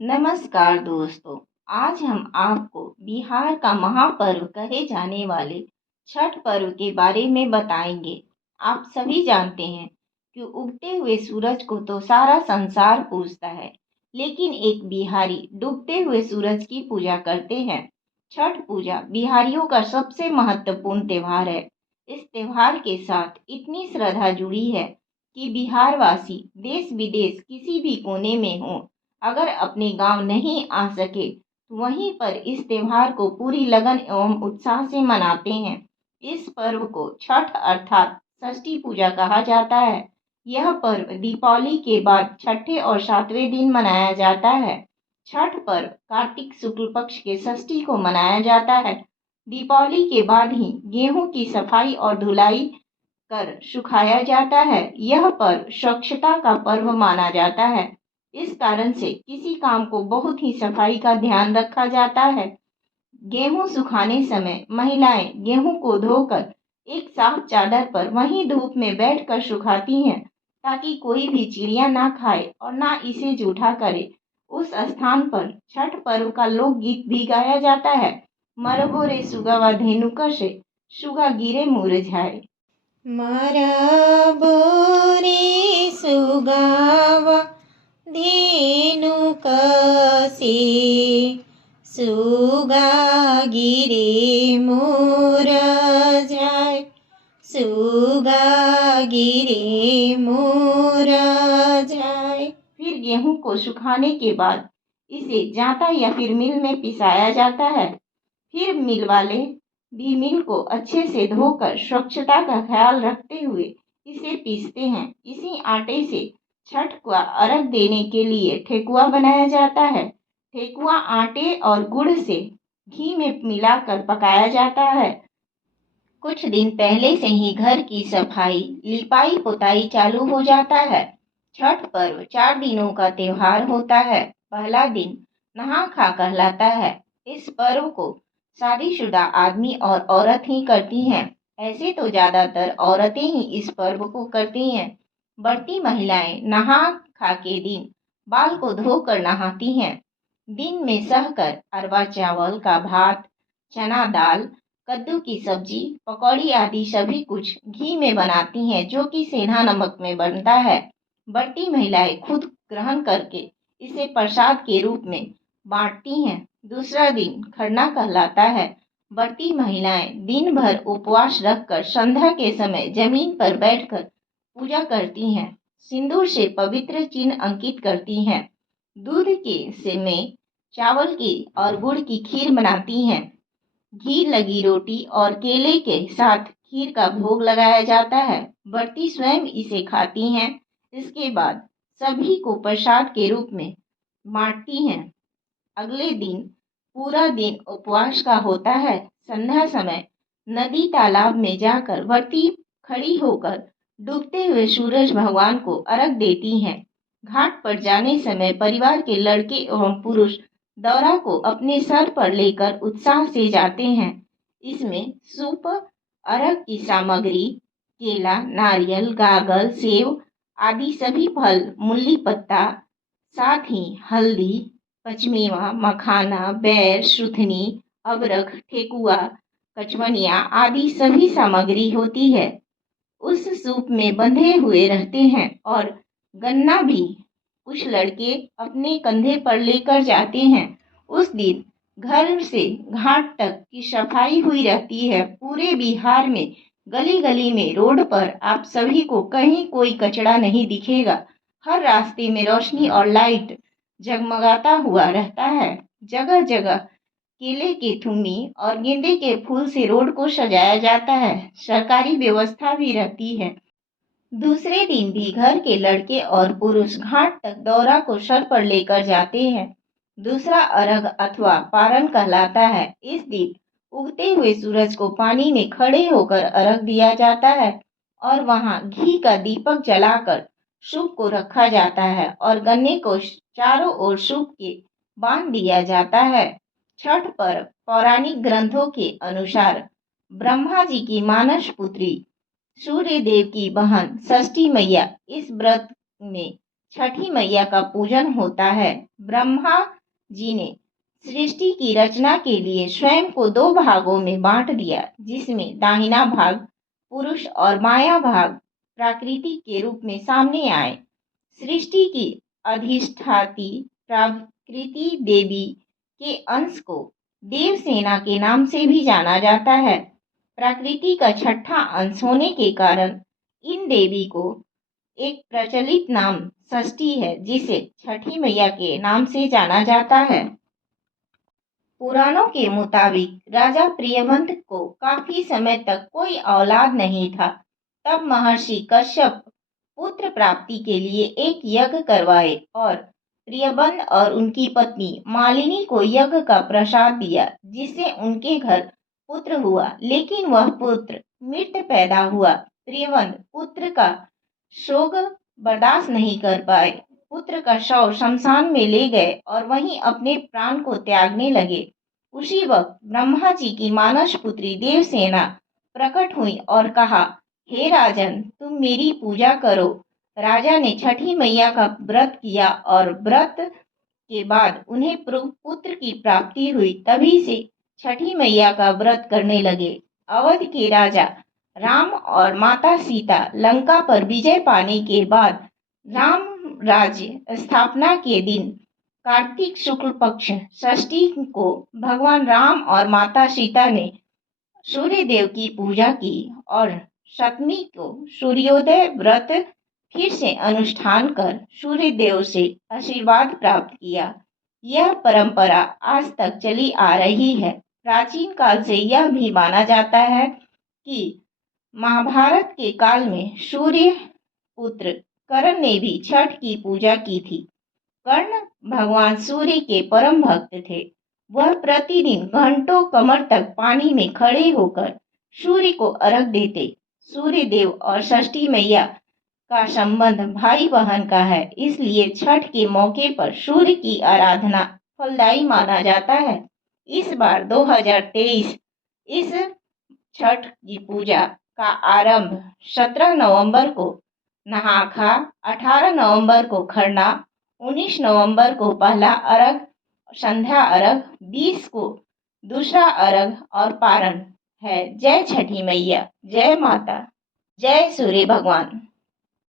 नमस्कार दोस्तों। आज हम आपको बिहार का महापर्व कहे जाने वाले छठ पर्व के बारे में बताएंगे। आप सभी जानते हैं कि उगते हुए सूरज को तो सारा संसार पूजता है, लेकिन एक बिहारी डूबते हुए सूरज की पूजा करते हैं। छठ पूजा बिहारियों का सबसे महत्वपूर्ण त्योहार है। इस त्योहार के साथ इतनी श्रद्धा जुड़ी है कि बिहार वासी देश विदेश किसी भी कोने में हों, अगर अपने गांव नहीं आ सके तो वहीं पर इस त्योहार को पूरी लगन एवं उत्साह से मनाते हैं। इस पर्व को छठ अर्थात षष्ठी पूजा कहा जाता है। यह पर्व दीपावली के बाद छठे और सातवें दिन मनाया जाता है। छठ पर्व कार्तिक शुक्ल पक्ष के षष्ठी को मनाया जाता है। दीपावली के बाद ही गेहूं की सफाई और धुलाई कर सुखाया जाता है। यह पर्व स्वच्छता का पर्व माना जाता है। इस कारण से किसी काम को बहुत ही सफाई का ध्यान रखा जाता है। गेहूं सुखाने समय महिलाएं गेहूं को धोकर एक साफ चादर पर वहीं धूप में बैठकर सुखाती हैं, ताकि कोई भी चिड़िया ना खाए और ना इसे जूठा करे। उस स्थान पर छठ पर्व का लोकगीत भी गाया जाता है। मरबो रे सुगवा धेनुका से सुगा गिरे मुरझाए। मरबो रे सुगावा धेनु कसे सुगा गिरे मोर जाय सुगा गिरे मोर जाय। फिर गेहूं को सुखाने के बाद इसे जांता या फिर मिल में पिसाया जाता है। फिर मिल वाले भी मिल को अच्छे से धोकर स्वच्छता का ख्याल रखते हुए इसे पीसते हैं। इसी आटे से छठ का अर्घ देने के लिए ठेकुआ बनाया जाता है। ठेकुआ आटे और गुड़ से घी में मिलाकर पकाया जाता है। कुछ दिन पहले से ही घर की सफाई लिपाई पुताई चालू हो जाता है। छठ पर्व 4 दिनों का त्योहार होता है। पहला दिन नहा खा कहलाता है। इस पर्व को शादीशुदा आदमी और औरत ही करती हैं। ऐसे तो ज्यादातर औरतें ही इस पर्व को करती हैं। बढ़ती महिलाएं नहा खा के दिन बाल को धोकर नहाती हैं। दिन में सहकर अरवा चावल का भात, चना दाल, कद्दू की सब्जी, पकौड़ी आदि सभी कुछ घी में बनाती हैं, जो कि सेंधा नमक में बनता है। बढ़ती महिलाएं खुद ग्रहण करके इसे प्रसाद के रूप में बांटती हैं। दूसरा दिन खरना कहलाता है। बढ़ती महिलाएं दिन भर उपवास रखकर संध्या के समय जमीन पर बैठकर पूजा करती हैं। सिंदूर से पवित्र चिन्ह अंकित करती हैं। दूध के से में चावल की और गुड़ की खीर बनाती हैं। घी लगी रोटी और केले के साथ खीर का भोग लगाया जाता है। बढ़ती स्वयं इसे खाती हैं। इसके बाद सभी को प्रसाद के रूप में बांटती हैं। अगले दिन पूरा दिन उपवास का होता है। संध्या समय नदी तालाब में जाकर व्रती खड़ी होकर डूबते हुए सूरज भगवान को अर्घ देती हैं। घाट पर जाने समय परिवार के लड़के एवं पुरुष दौरा को अपने सर पर लेकर उत्साह से जाते हैं। इसमें सूप, अर्घ की सामग्री, केला, नारियल, गागल, सेव आदि सभी फल, मूली पत्ता, साथ ही हल्दी, पचमेवा, मखाना, बैर, सुथनी, अबरख, ठेकुआ, कचवनिया आदि सभी सामग्री होती है। उस सूप में बंधे हुए रहते हैं और गन्ना भी कुछ लड़के अपने कंधे पर लेकर जाते हैं। उस दिन घर से घाट तक की सफाई हुई रहती है। पूरे बिहार में गली गली में रोड पर आप सभी को कहीं कोई कचरा नहीं दिखेगा। हर रास्ते में रोशनी और लाइट जगमगाता हुआ रहता है। जगह जगह केले की थुम्मी और गेंदे के फूल से रोड को सजाया जाता है। सरकारी व्यवस्था भी रहती है। दूसरे दिन भी घर के लड़के और पुरुष घाट तक दौरा को सर पर लेकर जाते हैं। दूसरा अर्घ अथवा पारण कहलाता है। इस दिन उगते हुए सूरज को पानी में खड़े होकर अर्घ दिया जाता है और वहां घी का दीपक जलाकर सूप को रखा जाता है और गन्ने को चारों ओर सूप के बांध दिया जाता है। छठ पर्व पौराणिक ग्रंथों के अनुसार ब्रह्मा जी की मानस पुत्री सूर्य देव की बहन षष्ठी मैया इस व्रत में छठी मैया का पूजन होता है। ब्रह्मा जी ने सृष्टि की रचना के लिए स्वयं को 2 भागों में बांट दिया, जिसमें दाहिना भाग पुरुष और बायां भाग प्रकृति के रूप में सामने आए। सृष्टि की अधिष्ठात्री प्रकृति देवी के अंश को देवसेना के नाम से भी जाना जाता है। प्रकृति का छठा अंश होने के कारण इन देवी को एक प्रचलित नाम षष्ठी है, जिसे छठी मैया के नाम से जाना जाता है। पुराणों के मुताबिक राजा प्रियव्रत को काफी समय तक कोई औलाद नहीं था। तब महर्षि कश्यप पुत्र प्राप्ति के लिए एक यज्ञ करवाए और प्रियव्रत और उनकी पत्नी मालिनी को यज्ञ का प्रसाद दिया, जिससे उनके घर पुत्र हुआ। लेकिन वह पुत्र मृत पैदा हुआ। प्रियव्रत पुत्र का शोक बर्दाश्त नहीं कर पाए। पुत्र का शव शमशान में ले गए और वहीं अपने प्राण को त्यागने लगे। उसी वक्त ब्रह्मा जी की मानस पुत्री देवसेना प्रकट हुई और कहा, हे राजन, तुम मेरी पूजा करो। राजा ने छठी मैया का व्रत किया और व्रत के बाद उन्हें पुत्र की प्राप्ति हुई। तभी से छठी मैया का व्रत करने लगे। अवध के राजा राम और माता सीता लंका पर विजय पाने के बाद राम राज्य स्थापना के दिन कार्तिक शुक्ल पक्ष षष्ठी को भगवान राम और माता सीता ने सूर्य देव की पूजा की और सप्तमी को सूर्योदय व्रत फिर से अनुष्ठान कर सूर्य देव से आशीर्वाद प्राप्त किया। यह परंपरा आज तक चली आ रही है। प्राचीन काल से यह भी माना जाता है कि महाभारत के काल में सूर्य पुत्र कर्ण ने भी छठ की पूजा की थी। कर्ण भगवान सूर्य के परम भक्त थे। वह प्रतिदिन घंटों कमर तक पानी में खड़े होकर सूर्य को अर्घ देते। सूर्य देव और षष्ठी मैया का संबंध भाई बहन का है, इसलिए छठ के मौके पर सूर्य की आराधना फलदायी माना जाता है। इस बार 2023 इस छठ की पूजा का आरंभ 17 नवंबर को नहाखा, 18 नवंबर को खरना, 19 नवंबर को पहला अर्घ संध्या अर्घ, 20 को दूसरा अर्घ और पारण है। जय छठी मैया, जय माता, जय सूर्य भगवान।